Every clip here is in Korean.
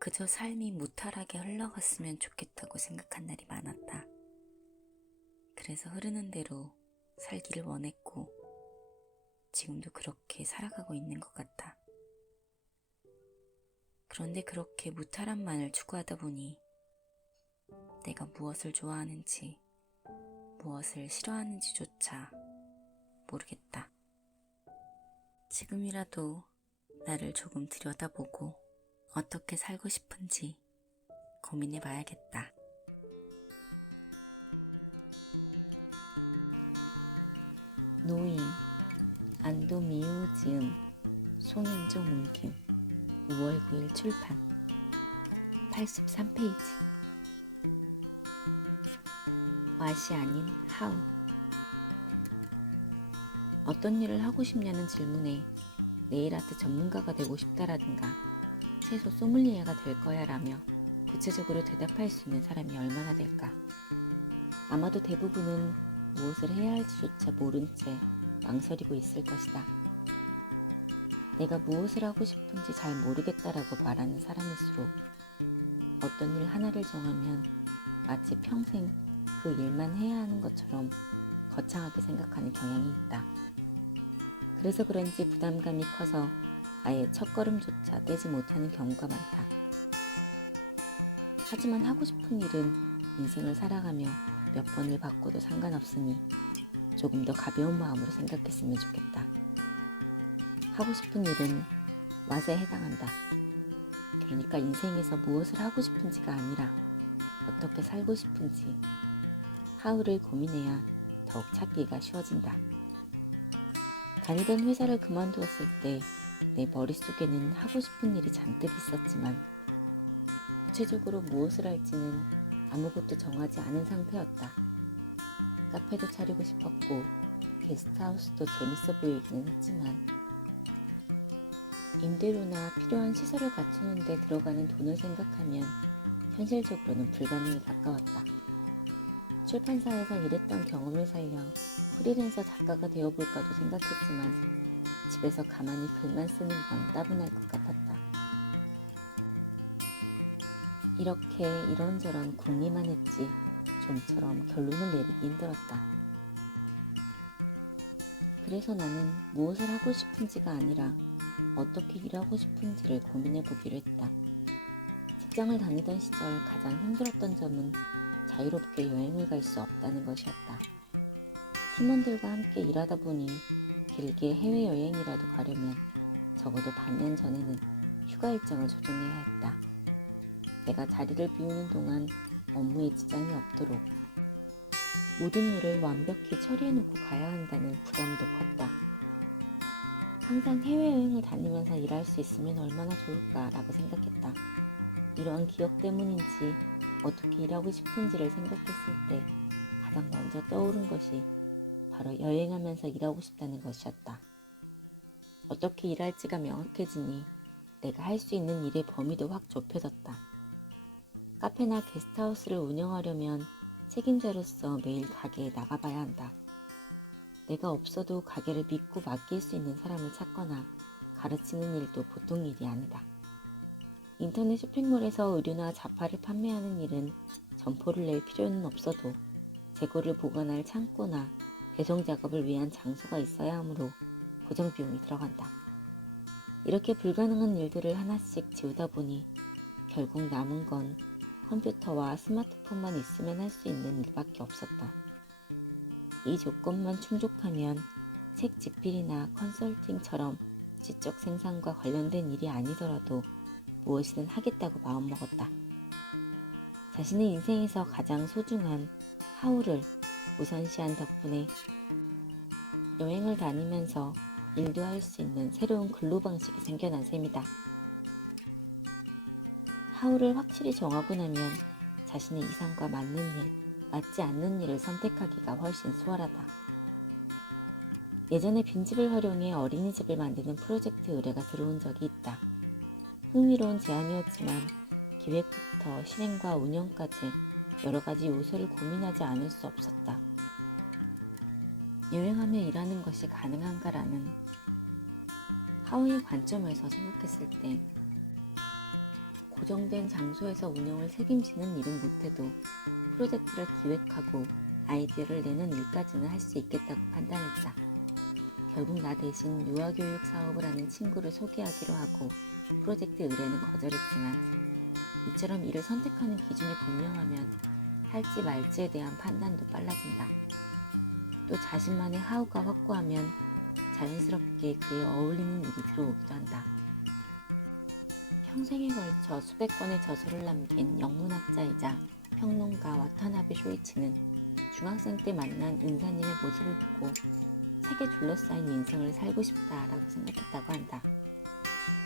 그저 삶이 무탈하게 흘러갔으면 좋겠다고 생각한 날이 많았다. 그래서 흐르는 대로 살기를 원했고 지금도 그렇게 살아가고 있는 것 같아. 그런데 그렇게 무탈함만을 추구하다 보니 내가 무엇을 좋아하는지 무엇을 싫어하는지조차 모르겠다. 지금이라도 나를 조금 들여다보고 어떻게 살고 싶은지 고민해 봐야겠다. 노인 안도미우지음 송현종 옮김 5월 9일 출판 83페이지. 왓이 아닌 하우. 어떤 일을 하고 싶냐는 질문에 네일아트 전문가가 되고 싶다라든가 최소 소믈리에가 될 거야 라며 구체적으로 대답할 수 있는 사람이 얼마나 될까. 아마도 대부분은 무엇을 해야 할지조차 모른 채 망설이고 있을 것이다. 내가 무엇을 하고 싶은지 잘 모르겠다라고 말하는 사람일수록 어떤 일 하나를 정하면 마치 평생 그 일만 해야 하는 것처럼 거창하게 생각하는 경향이 있다. 그래서 그런지 부담감이 커서 아예 첫걸음조차 떼지 못하는 경우가 많다. 하지만 하고 싶은 일은 인생을 살아가며 몇 번을 바꿔도 상관없으니 조금 더 가벼운 마음으로 생각했으면 좋겠다. 하고 싶은 일은 왓에 해당한다. 그러니까 인생에서 무엇을 하고 싶은지가 아니라 어떻게 살고 싶은지 하우를 고민해야 더욱 찾기가 쉬워진다. 다니던 회사를 그만두었을 때 내 머릿속에는 하고 싶은 일이 잔뜩 있었지만 구체적으로 무엇을 할지는 아무것도 정하지 않은 상태였다. 카페도 차리고 싶었고 게스트하우스도 재밌어 보이기는 했지만 임대료나 필요한 시설을 갖추는 데 들어가는 돈을 생각하면 현실적으로는 불가능에 가까웠다. 출판사에서 일했던 경험을 살려 프리랜서 작가가 되어볼까도 생각했지만 집에서 가만히 글만 쓰는 건 따분할 것 같았다. 이렇게 이런저런 궁리만 했지 좀처럼 결론을 내리기 힘들었다. 그래서 나는 무엇을 하고 싶은지가 아니라 어떻게 일하고 싶은지를 고민해 보기로 했다. 직장을 다니던 시절 가장 힘들었던 점은 자유롭게 여행을 갈 수 없다는 것이었다. 팀원들과 함께 일하다 보니 길게 해외여행이라도 가려면 적어도 반년 전에는 휴가 일정을 조정해야 했다. 내가 자리를 비우는 동안 업무에 지장이 없도록 모든 일을 완벽히 처리해놓고 가야 한다는 부담도 컸다. 항상 해외여행을 다니면서 일할 수 있으면 얼마나 좋을까라고 생각했다. 이러한 기억 때문인지 어떻게 일하고 싶은지를 생각했을 때 가장 먼저 떠오른 것이 바로 여행하면서 일하고 싶다는 것이었다. 어떻게 일할지가 명확해지니 내가 할 수 있는 일의 범위도 확 좁혀졌다. 카페나 게스트하우스를 운영하려면 책임자로서 매일 가게에 나가봐야 한다. 내가 없어도 가게를 믿고 맡길 수 있는 사람을 찾거나 가르치는 일도 보통 일이 아니다. 인터넷 쇼핑몰에서 의류나 잡화를 판매하는 일은 점포를 낼 필요는 없어도 재고를 보관할 창고나 배송 작업을 위한 장소가 있어야 하므로 고정 비용이 들어간다. 이렇게 불가능한 일들을 하나씩 지우다 보니 결국 남은 건 컴퓨터와 스마트폰만 있으면 할 수 있는 일밖에 없었다. 이 조건만 충족하면 책 집필이나 컨설팅처럼 지적 생산과 관련된 일이 아니더라도 무엇이든 하겠다고 마음먹었다. 자신의 인생에서 가장 소중한 하우를 우선시한 덕분에 여행을 다니면서 일도 할 수 있는 새로운 근로 방식이 생겨난 셈이다. 하우를 확실히 정하고 나면 자신의 이상과 맞는 일, 맞지 않는 일을 선택하기가 훨씬 수월하다. 예전에 빈집을 활용해 어린이집을 만드는 프로젝트 의뢰가 들어온 적이 있다. 흥미로운 제안이었지만 기획부터 실행과 운영까지 여러 가지 요소를 고민하지 않을 수 없었다. 여행하며 일하는 것이 가능한가라는 하우의 관점에서 생각했을 때 고정된 장소에서 운영을 책임지는 일은 못해도 프로젝트를 기획하고 아이디어를 내는 일까지는 할 수 있겠다고 판단했다. 결국 나 대신 유아교육 사업을 하는 친구를 소개하기로 하고 프로젝트 의뢰는 거절했지만, 이처럼 일을 선택하는 기준이 분명하면 할지 말지에 대한 판단도 빨라진다. 또 자신만의 하우가 확고하면 자연스럽게 그에 어울리는 일이 들어오기도 한다. 평생에 걸쳐 수백 권의 저서를 남긴 영문학자이자 평론가 와타나베 쇼이치는 중학생 때 만난 은사님의 모습을 보고 책에 둘러싸인 인생을 살고 싶다라고 생각했다고 한다.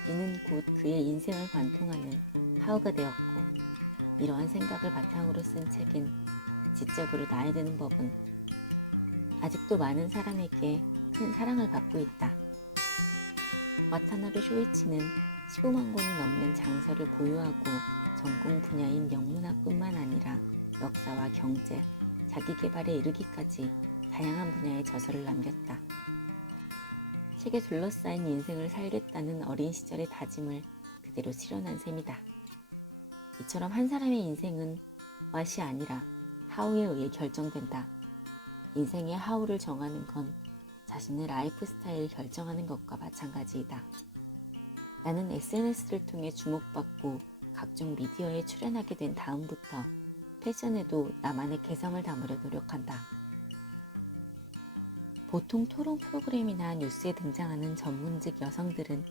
이는 곧 그의 인생을 관통하는 하우가 되었고, 이러한 생각을 바탕으로 쓴 책인 지적으로 나이 드는 법은 아직도 많은 사람에게 큰 사랑을 받고 있다. 와타나베 쇼이치는 15만 권이 넘는 장서를 보유하고 전공 분야인 영문학뿐만 아니라 역사와 경제, 자기계발에 이르기까지 다양한 분야의 저서를 남겼다. 책에 둘러싸인 인생을 살겠다는 어린 시절의 다짐을 그대로 실현한 셈이다. 이처럼 한 사람의 인생은 왓이 아니라 하우에 의해 결정된다. 인생의 하우를 정하는 건 자신의 라이프 스타일을 결정하는 것과 마찬가지이다. 나는 SNS를 통해 주목받고 각종 미디어에 출연하게 된 다음부터 패션에도 나만의 개성을 담으려 노력한다. 보통 토론 프로그램이나 뉴스에 등장하는 전문직 여성들은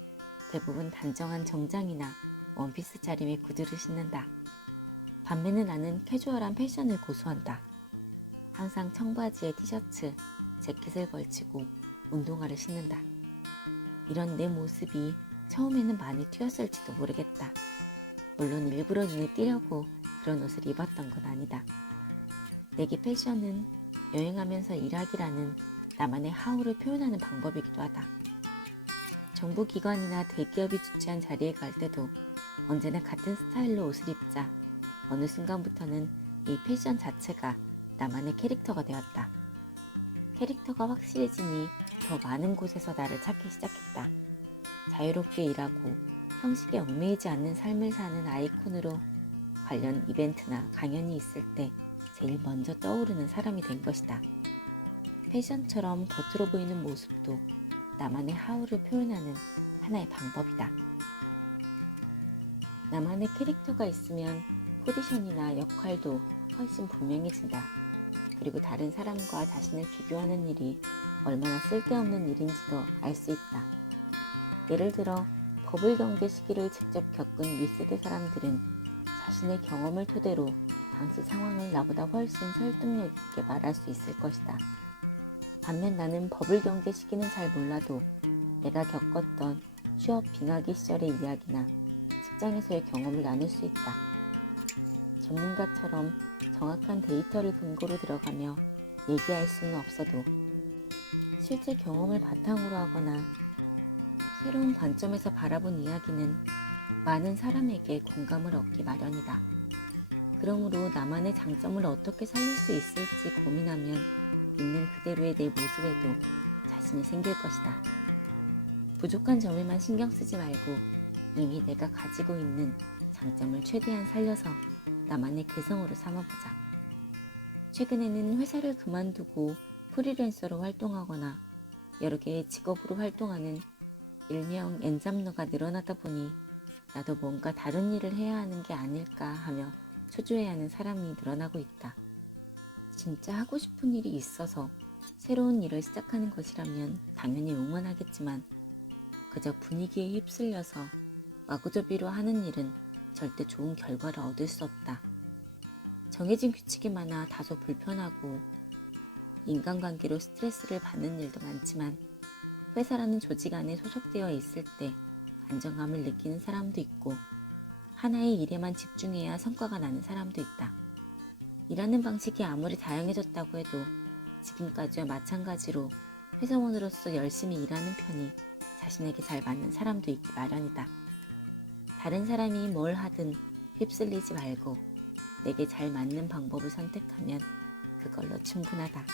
대부분 단정한 정장이나 원피스 차림의 구두를 신는다. 반면에 나는 캐주얼한 패션을 고수한다. 항상 청바지에 티셔츠, 재킷을 걸치고 운동화를 신는다. 이런 내 모습이 처음에는 많이 튀었을지도 모르겠다. 물론 일부러 눈에 띄려고 그런 옷을 입었던 건 아니다. 내게 패션은 여행하면서 일하기라는 나만의 하우를 표현하는 방법이기도 하다. 정부기관이나 대기업이 주최한 자리에 갈 때도 언제나 같은 스타일로 옷을 입자 어느 순간부터는 이 패션 자체가 나만의 캐릭터가 되었다. 캐릭터가 확실해지니 더 많은 곳에서 나를 찾기 시작했다. 자유롭게 일하고 형식에 얽매이지 않는 삶을 사는 아이콘으로 관련 이벤트나 강연이 있을 때 제일 먼저 떠오르는 사람이 된 것이다. 패션처럼 겉으로 보이는 모습도 나만의 하우를 표현하는 하나의 방법이다. 나만의 캐릭터가 있으면 포지션이나 역할도 훨씬 분명해진다. 그리고 다른 사람과 자신을 비교하는 일이 얼마나 쓸데없는 일인지도 알 수 있다. 예를 들어 버블 경제 시기를 직접 겪은 윗세대 사람들은 자신의 경험을 토대로 당시 상황을 나보다 훨씬 설득력 있게 말할 수 있을 것이다. 반면 나는 버블 경제 시기는 잘 몰라도 내가 겪었던 취업 빙하기 시절의 이야기나 직장에서의 경험을 나눌 수 있다. 전문가처럼 정확한 데이터를 근거로 들어가며 얘기할 수는 없어도 실제 경험을 바탕으로 하거나 새로운 관점에서 바라본 이야기는 많은 사람에게 공감을 얻기 마련이다. 그러므로 나만의 장점을 어떻게 살릴 수 있을지 고민하면 있는 그대로의 내 모습에도 자신이 생길 것이다. 부족한 점에만 신경 쓰지 말고 이미 내가 가지고 있는 장점을 최대한 살려서 나만의 개성으로 삼아보자. 최근에는 회사를 그만두고 프리랜서로 활동하거나 여러 개의 직업으로 활동하는 일명 엔잡러가 늘어나다 보니 나도 뭔가 다른 일을 해야 하는 게 아닐까 하며 초조해하는 사람이 늘어나고 있다. 진짜 하고 싶은 일이 있어서 새로운 일을 시작하는 것이라면 당연히 응원하겠지만 그저 분위기에 휩쓸려서 마구잡이로 하는 일은 절대 좋은 결과를 얻을 수 없다. 정해진 규칙이 많아 다소 불편하고 인간관계로 스트레스를 받는 일도 많지만 회사라는 조직 안에 소속되어 있을 때 안정감을 느끼는 사람도 있고 하나의 일에만 집중해야 성과가 나는 사람도 있다. 일하는 방식이 아무리 다양해졌다고 해도 지금까지와 마찬가지로 회사원으로서 열심히 일하는 편이 자신에게 잘 맞는 사람도 있기 마련이다. 다른 사람이 뭘 하든 휩쓸리지 말고 내게 잘 맞는 방법을 선택하면 그걸로 충분하다.